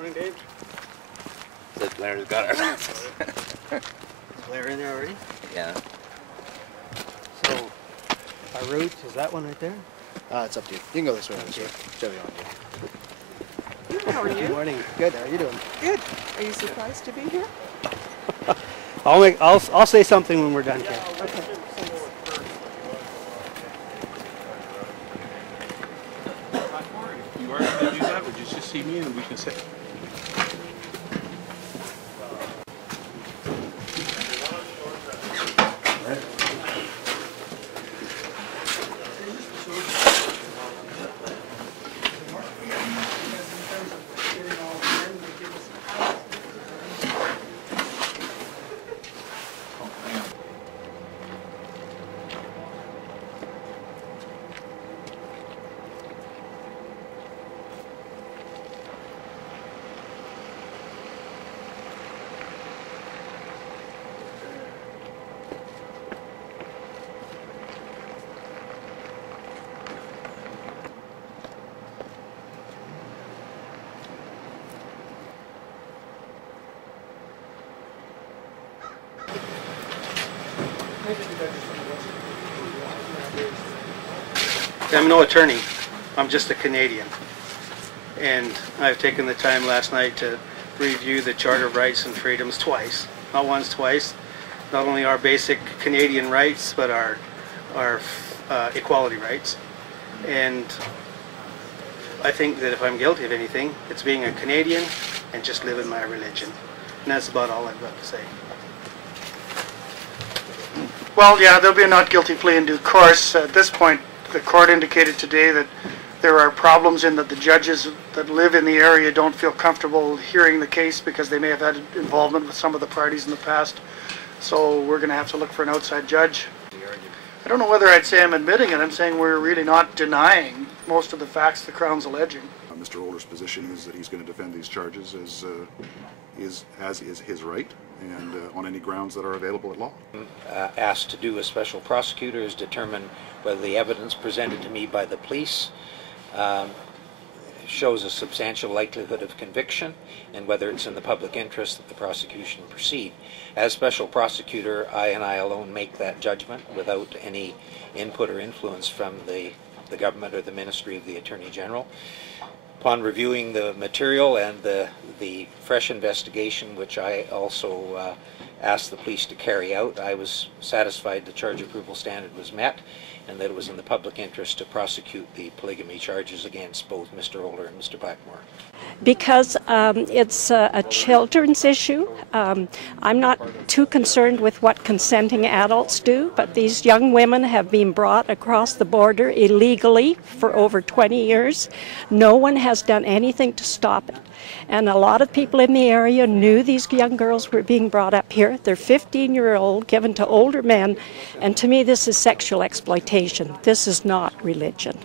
Morning, Dave. That Blair's got our glasses. Is Blair in there already? Yeah. So, our route, is that one right there? It's up to you. You can go this way. Okay. Show you on How are you? Good morning. Good. How are you doing? Good. Are you surprised to be here? I'll say something when we're done here. Okay. You are going to do that, or just see me and we can say. I'm no attorney, I'm just a Canadian, and I've taken the time last night to review the Charter of Rights and Freedoms twice, not once, twice, not only our basic Canadian rights, but our equality rights. And I think that if I'm guilty of anything, it's being a Canadian and just living my religion. And that's about all I've got to say. Well, yeah, there'll be a not guilty plea in due course. At this point, the court indicated today that there are problems in that the judges that live in the area don't feel comfortable hearing the case because they may have had involvement with some of the parties in the past. So we're going to have to look for an outside judge. I don't know whether I'd say I'm admitting it. I'm saying we're really not denying most of the facts the Crown's alleging. Mr. Oler's position is that he's going to defend these charges as is his right, and on any grounds that are available at law. Asked to do a special prosecutor is determine whether the evidence presented to me by the police shows a substantial likelihood of conviction and whether it's in the public interest that the prosecution proceed. As special prosecutor, I alone make that judgment without any input or influence from the government or the Ministry of the Attorney General. Upon reviewing the material and the fresh investigation, which I also asked the police to carry out, I was satisfied the charge approval standard was met and that it was in the public interest to prosecute the polygamy charges against both Mr. Oler and Mr. Blackmore. Because it's a children's issue. I'm not too concerned with what consenting adults do, but these young women have been brought across the border illegally for over 20 years. No one has done anything to stop it. And a lot of people in the area knew these young girls were being brought up here. They're 15-year-old, given to older men, and to me this is sexual exploitation. This is not religion.